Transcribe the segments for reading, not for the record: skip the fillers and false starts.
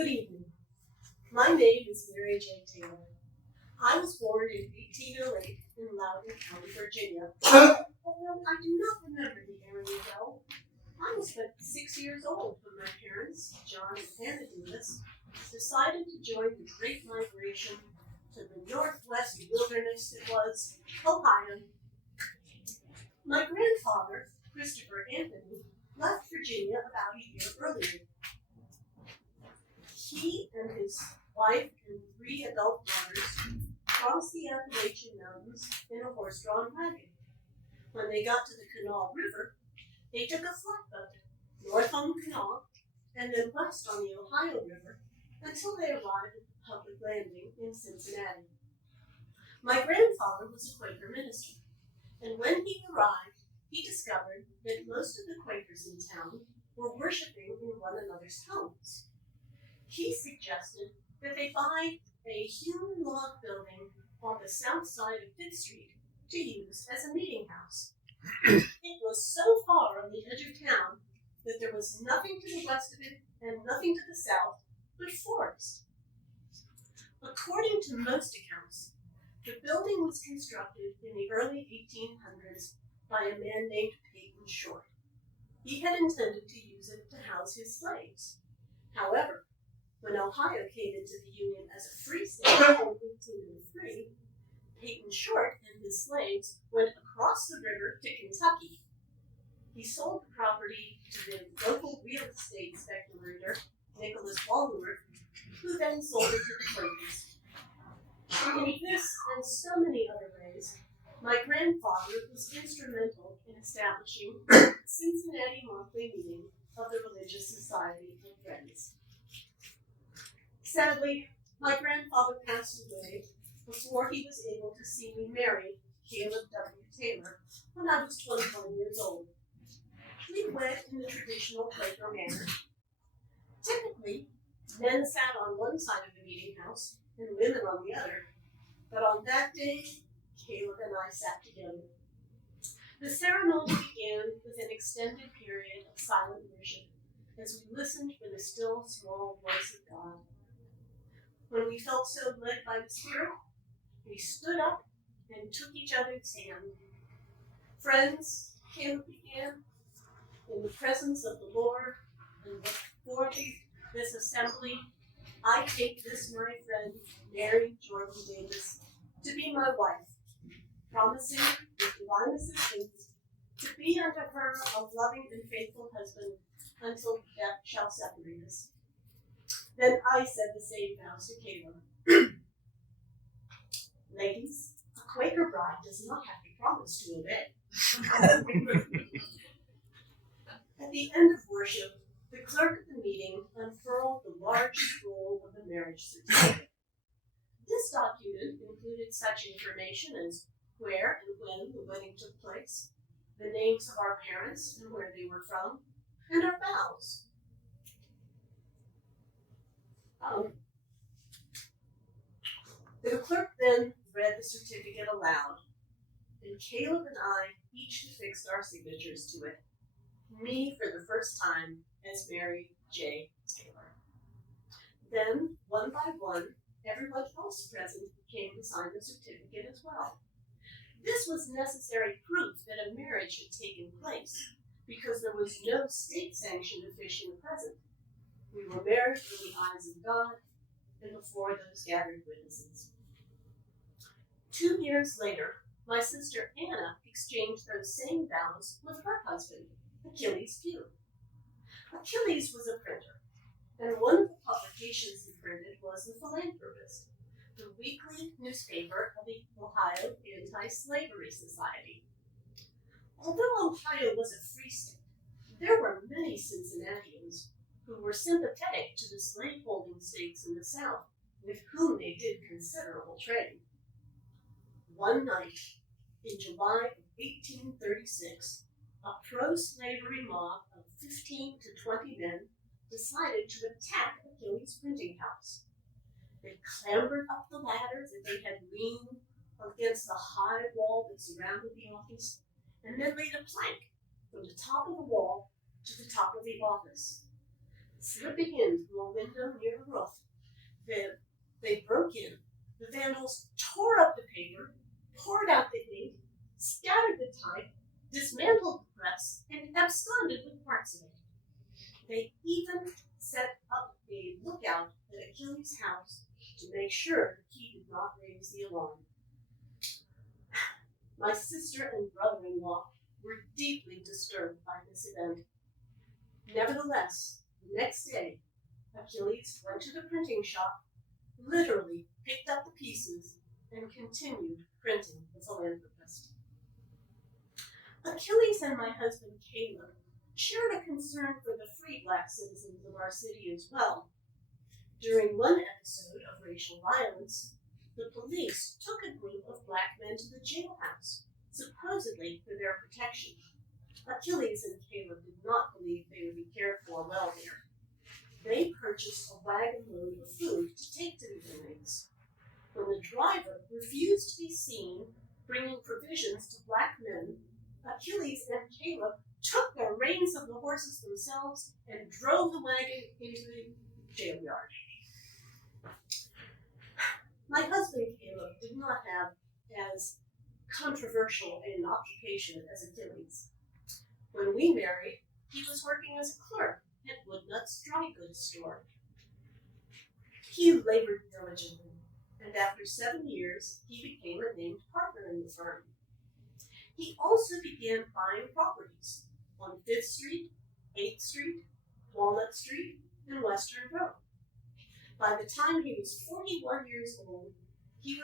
Good evening. My name is Mary J. Taylor. I was born in 1808 in Loudoun County, Virginia. Although I do not remember the area well, I was but 6 years old when my parents, John and Hannah Davis, decided to join the Great Migration to the Northwest wilderness that was Ohio. My grandfather, Christopher Anthony, left Virginia about a year earlier. He and his wife and 3 adult daughters crossed the Appalachian Mountains in a horse-drawn wagon. When they got to the Kanawha River, they took a flatboat north on the Kanawha and then west on the Ohio River until they arrived at the public landing in Cincinnati. My grandfather was a Quaker minister, and when he arrived, he discovered that most of the Quakers in town were worshiping in one another's homes. He suggested that they buy a hewn log building on the south side of Fifth Street to use as a meeting house. It was so far on the edge of town that there was nothing to the west of it and nothing to the south but forest. According to most accounts, the building was constructed in the early 1800s by a man named Peyton Short. He had intended to use it to house his slaves. However, when Ohio came into the Union as a free state in 1803, Peyton Short and his slaves went across the river to Kentucky. He sold the property to the local real estate speculator, Nicholas Walworth, who then sold it to the Quakers. In this and so many other ways, my grandfather was instrumental in establishing the Cincinnati monthly meeting of the Religious Society of Friends. Sadly, my grandfather passed away before he was able to see me marry Caleb W. Taylor when I was 21 years old. We wed in the traditional Quaker manner. Typically, men sat on one side of the meeting house and women on the other, but on that day, Caleb and I sat together. The ceremony began with an extended period of silent worship as we listened for the still small voice of God. When we felt so led by the Spirit, we stood up and took each other's hand. Friends, Caleb began, in the presence of the Lord and before this assembly, I take this my friend, Mary Jordan Davis, to be my wife, promising with divine assistance to be unto her a loving and faithful husband until death shall separate us. Then I said the same vows to Caleb. Ladies, a Quaker bride does not have to promise to obey. At the end of worship, the clerk of the meeting unfurled the large scroll of the marriage certificate. This document included such information as where and when the wedding took place, the names of our parents and where they were from, and our vows. The clerk then read the certificate aloud, and Caleb and I each affixed our signatures to it. Me for the first time as Mary J. Taylor. Then, one by one, everyone else present came to sign the certificate as well. This was necessary proof that a marriage had taken place, because there was no state-sanctioned official present. We were married in the eyes of God and before those gathered witnesses. 2 years later, my sister Anna exchanged those same vows with her husband, Achilles Pugh. Achilles was a printer, and one of the publications he printed was The Philanthropist, the weekly newspaper of the Ohio Anti-Slavery Society. Although Ohio was a free state, there were many Cincinnatians who were sympathetic to the slaveholding states in the South, with whom they did considerable trade. One night, in July of 1836, a pro-slavery mob of 15 to 20 men decided to attack Achilles' printing house. They clambered up the ladder that they had leaned against the high wall that surrounded the office, and then laid a plank from the top of the wall to the top of the office. Slipping in through a window near the roof, they broke in. The vandals tore up the paper, poured out the ink, scattered the type, dismantled the press, and absconded with parts of it. They even set up a lookout at Achilles' house to make sure he did not raise the alarm. My sister and brother-in-law were deeply disturbed by this event. Nevertheless, the next day, Achilles went to the printing shop, literally picked up the pieces, and continued printing the philanthropist. Achilles and my husband Caleb shared a concern for the free black citizens of our city as well. During one episode of racial violence, the police took a group of black men to the jailhouse, supposedly for their protection. Achilles and Caleb did not believe they would be cared for well there. They purchased a wagon load of food to take to the inmates. When the driver refused to be seen bringing provisions to black men, Achilles and Caleb took the reins of the horses themselves and drove the wagon into the jail yard. My husband Caleb did not have as controversial an occupation as Achilles. When we married, he was working as a clerk at Woodnut's dry goods store. He labored diligently, and after 7 years, he became a named partner in the firm. He also began buying properties on 5th Street, 8th Street, Walnut Street, and Western Road. By the time he was 41 years old, he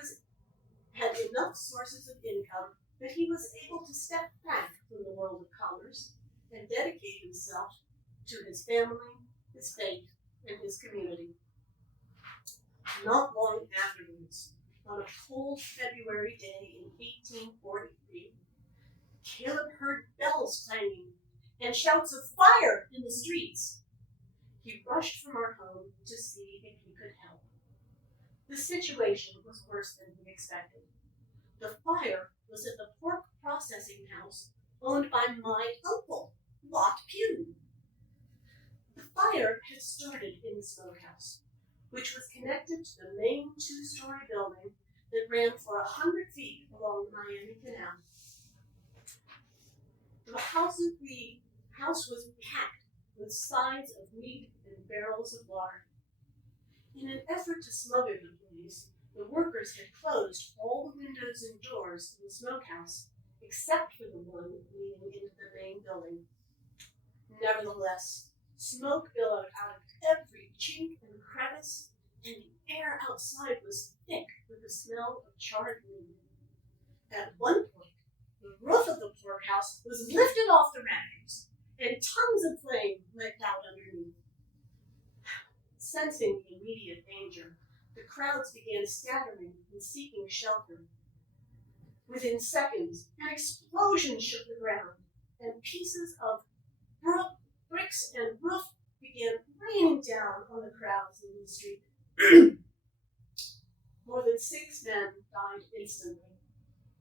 had enough sources of income that he was able to step back from the world of commerce and dedicate himself to his family, his faith, and his community. Not long afterwards, on a cold February day in 1843, Caleb heard bells clanging and shouts of fire in the streets. He rushed from our home to see if he could help. The situation was worse than we expected. The fire was at the pork processing house owned by my uncle, Lot Pugh. The fire had started in the smokehouse, which was connected to the main 2-story building that ran for 100 feet along the Miami Canal. The house was packed with sides of meat and barrels of water. In an effort to smother the blaze, the workers had closed all the windows and doors in the smokehouse, except for the one leading into the main building. Nevertheless, smoke billowed out of every chink and crevice, and the air outside was thick with the smell of charred wood. At one point, the roof of the porkhouse was lifted off the rafters, and tongues of flame leapt out underneath. Sensing the immediate danger, the crowds began scattering and seeking shelter. Within seconds, an explosion shook the ground, and pieces of bricks and roof began raining down on the crowds in the street. More than 6 men died instantly,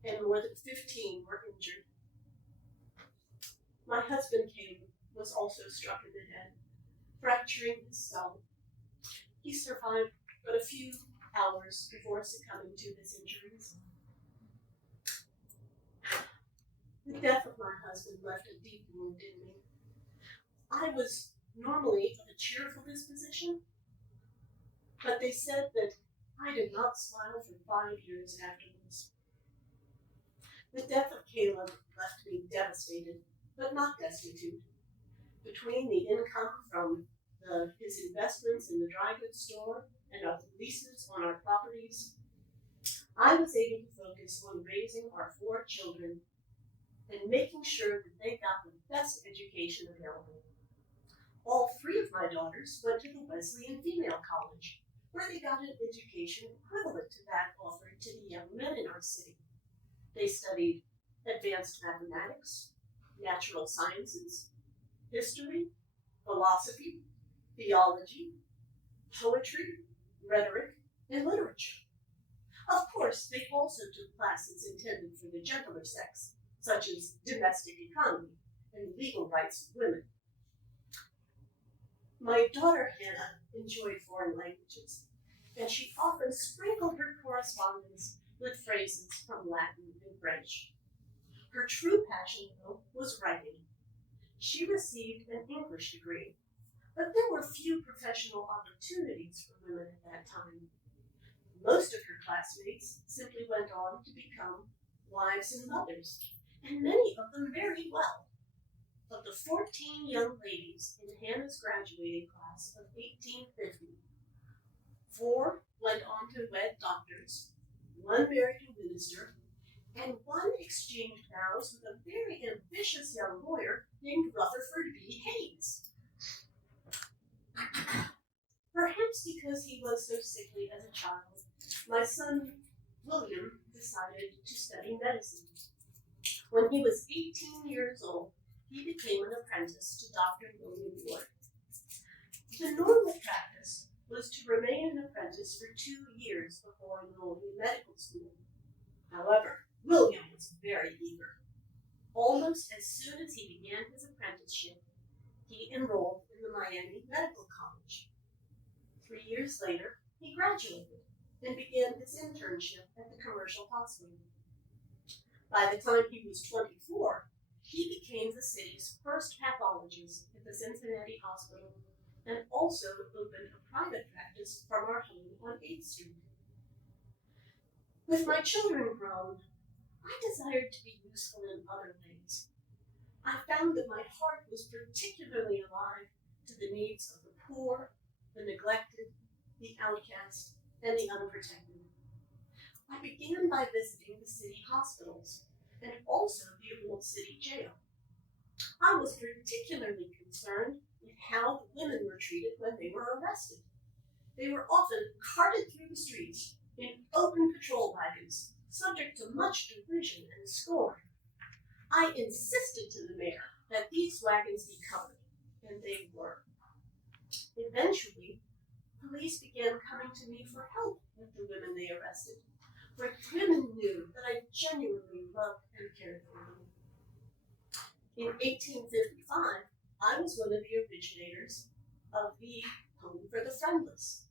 and more than 15 were injured. My husband Caleb was also struck in the head, fracturing his skull. He survived but a few hours before succumbing to his injuries. The death of my husband left a deep wound in me. I was normally of a cheerful disposition, but they said that I did not smile for 5 years afterwards. The death of Caleb left me devastated, but not destitute. Between the income from his investments in the dry goods store and of the leases on our properties, I was able to focus on raising our 4 children and making sure that they got the best education available. All 3 of my daughters went to the Wesleyan Female College, where they got an education equivalent to that offered to the young men in our city. They studied advanced mathematics, natural sciences, history, philosophy, theology, poetry, rhetoric, and literature. Of course, they also took classes intended for the gentler sex, such as domestic economy and legal rights of women. My daughter Hannah enjoyed foreign languages, and she often sprinkled her correspondence with phrases from Latin and French. Her true passion, though, was writing. She received an English degree, but there were few professional opportunities for women at that time. Most of her classmates simply went on to become wives and mothers, and many of them married well. Of the 14 young ladies in Hannah's graduating class of 1850, 4 went on to wed doctors, 1 married a minister, and 1 exchanged vows with a very ambitious young lawyer named Rutherford B. Hayes. Perhaps because he was so sickly as a child, my son William decided to study medicine. When he was 18 years old, he became an apprentice to Dr. William Ward. The normal practice was to remain an apprentice for 2 years before enrolling in medical school. However, William was very eager. Almost as soon as he began his apprenticeship, he enrolled in the Miami Medical College. 3 years later, he graduated and began his internship at the commercial hospital. By the time he was 24, he became the city's first pathologist at the Cincinnati Hospital and also opened a private practice from our home on 8th Street. With my children grown, I desired to be useful in other ways. I found that my heart was particularly alive to the needs of the poor, the neglected, the outcast, and the unprotected. I began by visiting the city hospitals and also the old city jail. I was particularly concerned with how the women were treated when they were arrested. They were often carted through the streets in open patrol wagons, subject to much derision and scorn. I insisted to the mayor that these wagons be covered, and they were. Eventually, police began coming to me for help with the women they arrested, for women knew that I genuinely loved and cared for them. In 1855, I was one of the originators of the Home for the Friendless.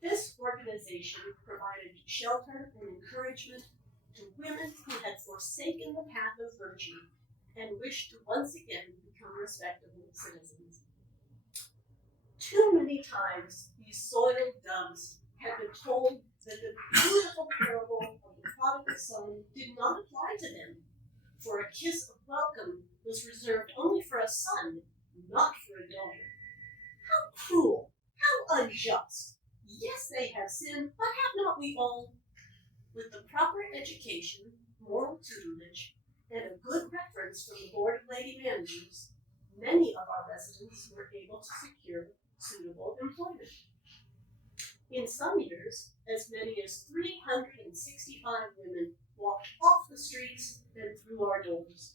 This organization provided shelter and encouragement to women who had forsaken the path of virtue and wished to once again become respectable citizens. Too many times, these soiled doves had been told that the beautiful parable of the prodigal son did not apply to them, for a kiss of welcome was reserved only for a son, not for a daughter. How cruel! How unjust! Yes, they have sinned, but have not we all? With the proper education, moral tutelage, and a good reference from the Board of Lady Managers, many of our residents were able to secure suitable employment. In some years, as many as 365 women walked off the streets and through our doors.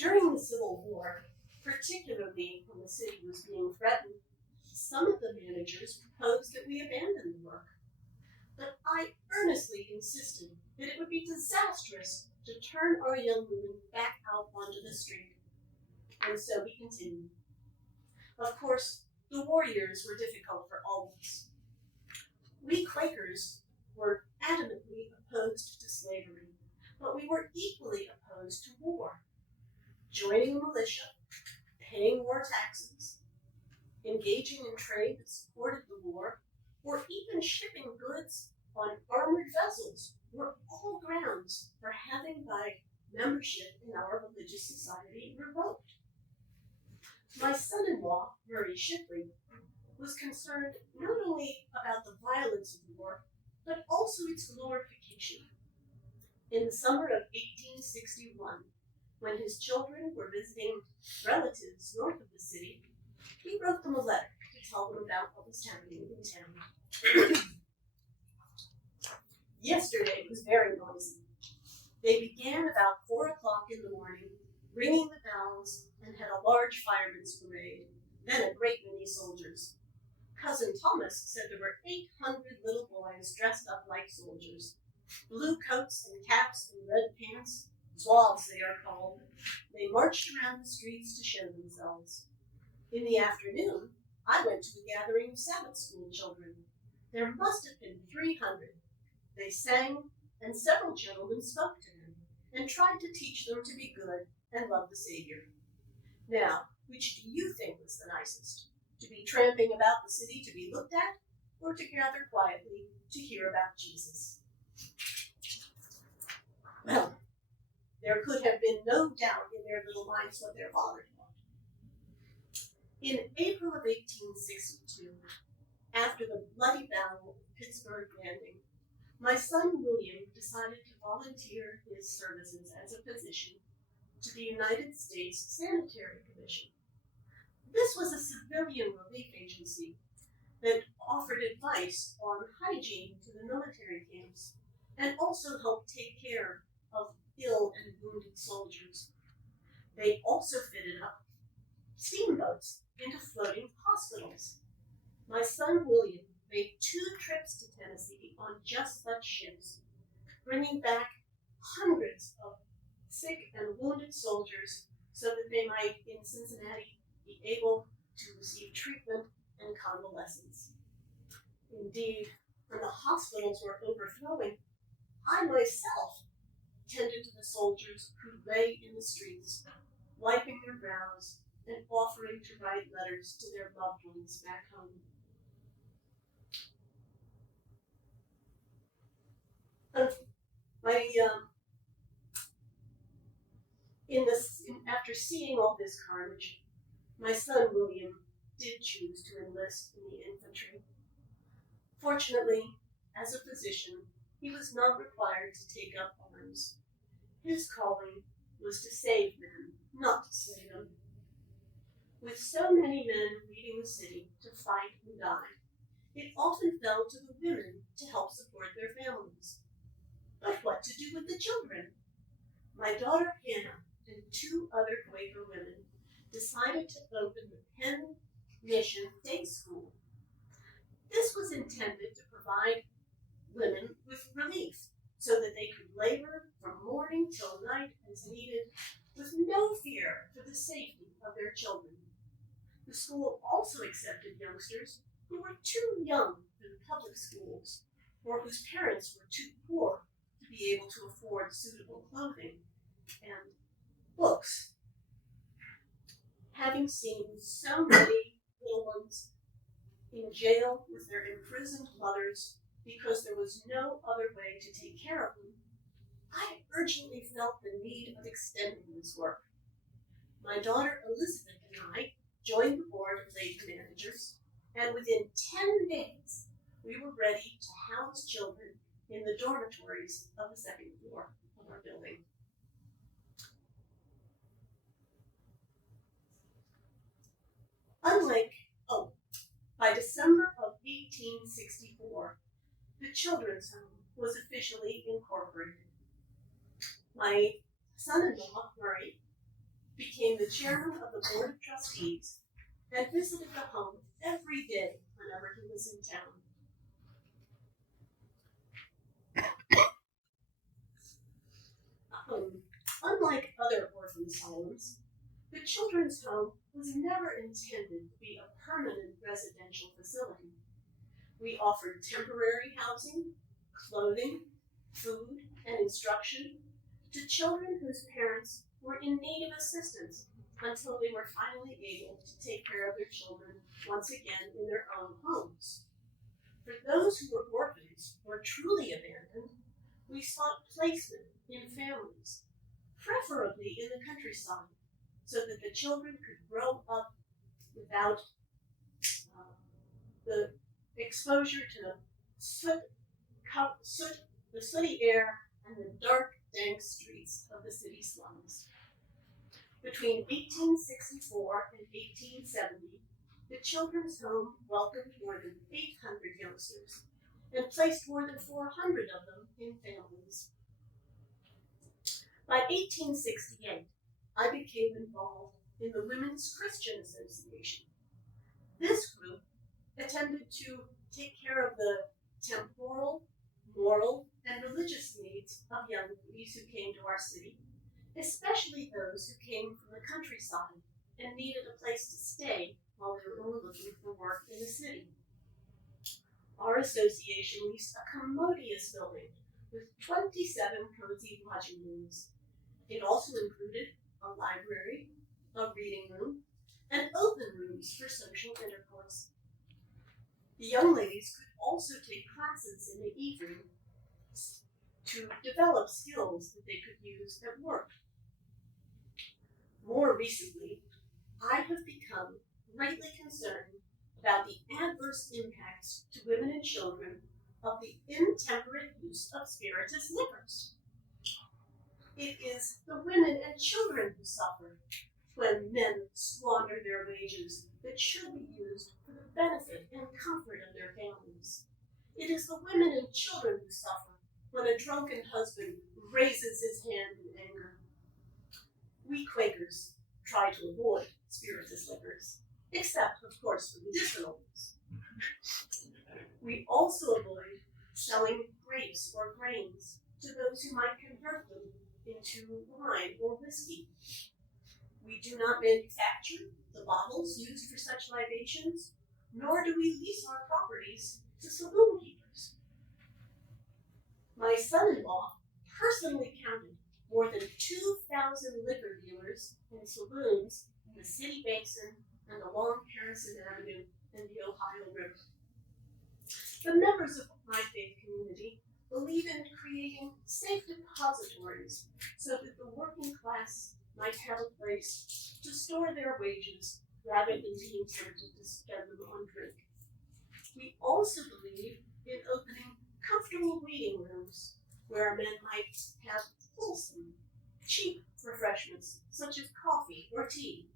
During the Civil War, particularly when the city was being threatened, some of the managers proposed that we abandon the work. But I earnestly insisted that it would be disastrous to turn our young women back out onto the street. And so we continued. Of course, the war years were difficult for all of us. We Quakers were adamantly opposed to slavery, but we were equally opposed to war. Joining a militia, paying war taxes, engaging in trade that supported the war, or even shipping goods on armored vessels were all grounds for having my membership in our religious society revoked. My son-in-law, Murray Shipley, was concerned not only about the violence of war, but also its glorification. In the summer of 1861, when his children were visiting relatives north of the city, he wrote them a letter to tell them about what was happening in town. Yesterday was very noisy. They began about 4 o'clock in the morning, ringing the bells, and had a large firemen's parade, then a great many soldiers. Cousin Thomas said there were 800 little boys dressed up like soldiers, blue coats and caps and red pants, Zouaves they are called. They marched around the streets to show themselves. In the afternoon, I went to a gathering of Sabbath school children. There must have been 300. They sang, and several gentlemen spoke to them and tried to teach them to be good and love the Savior. Now, which do you think was the nicest? To be tramping about the city to be looked at, or to gather quietly to hear about Jesus? Well, there could have been no doubt in their little minds what their father thought. In April of 1862, after the bloody battle of Pittsburgh Landing, my son William decided to volunteer his services as a physician to the United States Sanitary Commission. This was a civilian relief agency that offered advice on hygiene to the military camps and also helped take care of ill and wounded soldiers. They also fitted up steamboats into floating hospitals. My son William made 2 trips to Tennessee on just such ships, bringing back hundreds of sick and wounded soldiers so that they might, in Cincinnati, be able to receive treatment and convalescence. Indeed, when the hospitals were overflowing, I myself tended to the soldiers who lay in the streets, wiping their brows and offering to write letters to their loved ones back home. After seeing all this carnage, my son William did choose to enlist in the infantry. Fortunately, as a physician, he was not required to take up arms. His calling was to save men, not to slay them. With so many men leaving the city to fight and die, it often fell to the women to help support their families. But what to do with the children? My daughter Hannah and 2 other Quaker women decided to open the Penn Mission Day School. This was intended to provide women with relief so that they could labor from morning till night as needed with no fear for the safety of their children. The school also accepted youngsters who were too young for the public schools or whose parents were too poor to be able to afford suitable clothing and books. Having seen so many little ones in jail with their imprisoned mothers because there was no other way to take care of them, I urgently felt the need of extending this work. My daughter Elizabeth and I joined the board of lady managers, and within 10 days, we were ready to house children in the dormitories of the 2nd floor of our building. By December of 1864, the Children's Home was officially incorporated. My son-in-law, Murray, became the chairman of the board of trustees and visited the home every day whenever he was in town. Unlike other orphan asylums, the Children's Home was never intended to be a permanent residential facility. We offered temporary housing, clothing, food, and instruction to children whose parents were in need of assistance until they were finally able to take care of their children once again in their own homes. For those who were orphans or truly abandoned, we sought placement in families, preferably in the countryside, so that the children could grow up without the exposure to the sooty air, and the dark, dank streets of the city slums. Between 1864 and 1870, the Children's Home welcomed more than 800 youngsters and placed more than 400 of them in families. By 1868, I became involved in the Women's Christian Association. This group attempted to take care of the temporal, moral, and religious needs of young ladies who came to our city, especially those who came from the countryside and needed a place to stay while they were looking for work in the city. Our association leased a commodious building with 27 cozy lodging rooms. It also included a library, a reading room, and open rooms for social intercourse. The young ladies could also take classes in the evening to develop skills that they could use at work. More recently, I have become greatly concerned about the adverse impacts to women and children of the intemperate use of spirituous liquors. It is the women and children who suffer when men squander their wages that should be used for the benefit and comfort of their families. It is the women and children who suffer when a drunken husband raises his hand in anger. We Quakers try to avoid spirituous liquors, except, of course, for medicinal use. We also avoid selling grapes or grains to those who might convert them into wine or whiskey. We do not manufacture the bottles used for such libations, nor do we lease our properties to saloon keepers. My son-in-law personally counted more than 2,000 liquor dealers in saloons in the city basin and along Harrison Avenue and the Ohio River. The members of my faith community believe in creating safe depositories so that the working class might have a place to store their wages rather than being tempted to spend them on drink. We also believe in opening comfortable reading rooms where men might have wholesome, cheap refreshments such as coffee or tea.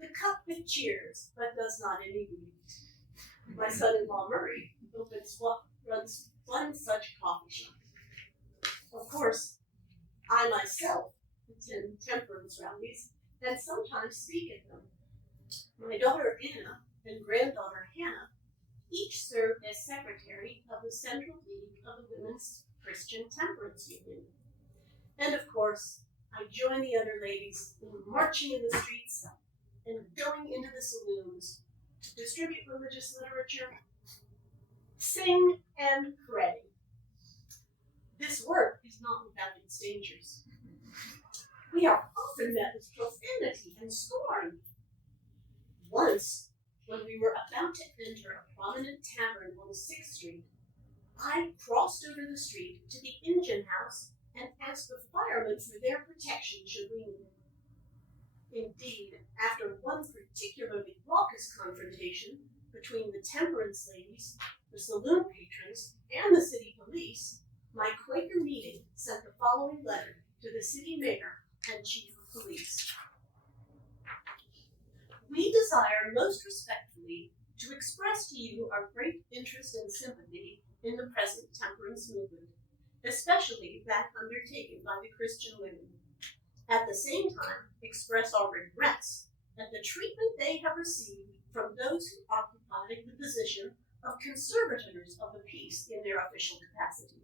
The cup that cheers but does not inebriate. My son-in-law Murray runs one such coffee shop. Of course, I myself attend temperance rallies and sometimes speak at them. My daughter Anna and granddaughter Hannah each served as secretary of the Central League of the Women's Christian Temperance Union. And of course, I join the other ladies in marching in the streets and going into the saloons to distribute religious literature, sing, and pray. This work is not without its dangers. We are often met with profanity and scorn. Once, when we were about to enter a prominent tavern on 6th Street, I crossed over the street to the engine house and asked the firemen for their protection should we need it. Indeed, after one particularly raucous confrontation between the temperance ladies, the saloon patrons, and the city police, my Quaker meeting sent the following letter to the city mayor and chief of police. We desire most respectfully to express to you our great interest and sympathy in the present temperance movement, especially that undertaken by the Christian women. At the same time, express our regrets at the treatment they have received from those who occupy the position of conservators of the peace in their official capacity.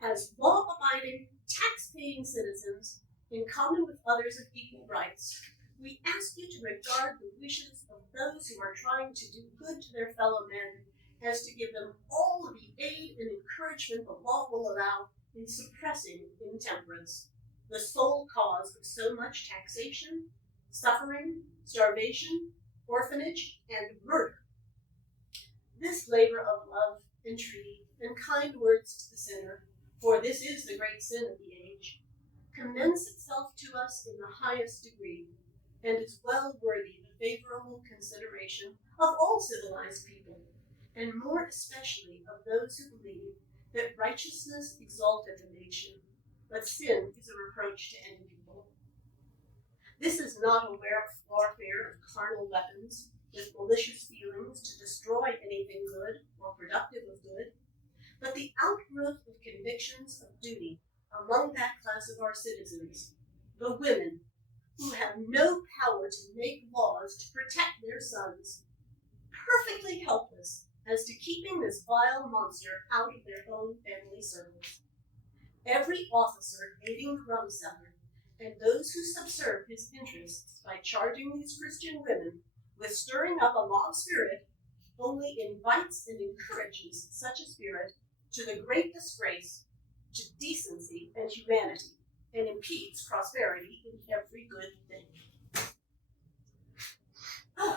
As law-abiding, tax-paying citizens, in common with others of equal rights, we ask you to regard the wishes of those who are trying to do good to their fellow men as to give them all of the aid and encouragement the law will allow in suppressing intemperance, the sole cause of so much taxation, suffering, starvation, orphanage, and murder. This labor of love, entreaty, and kind words to the sinner, for this is the great sin of the age, commends itself to us in the highest degree, and is well worthy the favorable consideration of all civilized people, and more especially of those who believe that righteousness exalteth a nation, but sin is a reproach to any people. This is not a warfare of carnal weapons with malicious feelings to destroy anything good or productive of good, but the outgrowth of convictions of duty among that class of our citizens, the women, who have no power to make laws to protect their sons, perfectly helpless as to keeping this vile monster out of their own family circles. Every officer aiding the rum seller and those who subserve his interests by charging these Christian women with stirring up a mob spirit only invites and encourages such a spirit to the great disgrace to decency and humanity, and impedes prosperity in every good thing. I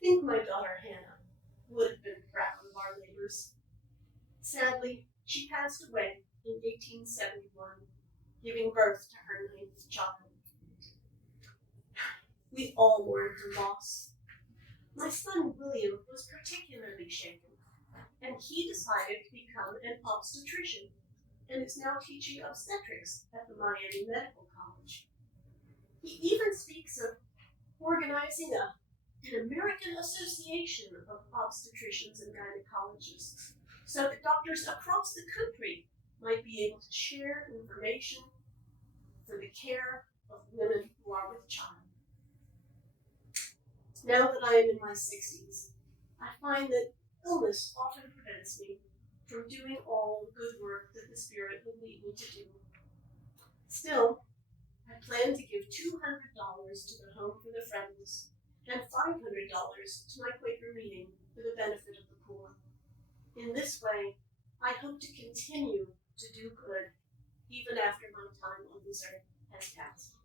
think my daughter Hannah would have been proud of our labors. Sadly, she passed away in 1871, giving birth to her ninth child. We all mourn her loss. My son William was particularly shaken, and he decided to become an obstetrician and is now teaching obstetrics at the Miami Medical College. He even speaks of organizing an American Association of Obstetricians and Gynecologists so that doctors across the country might be able to share information for the care of women who are with child. Now that I am in my 60s, I find that illness often prevents me from doing all the good work that the Spirit would lead me to do. Still, I plan to give $200 to the Home for the Friendless and $500 to my Quaker meeting for the benefit of the poor. In this way, I hope to continue to do good even after my time on this earth has passed.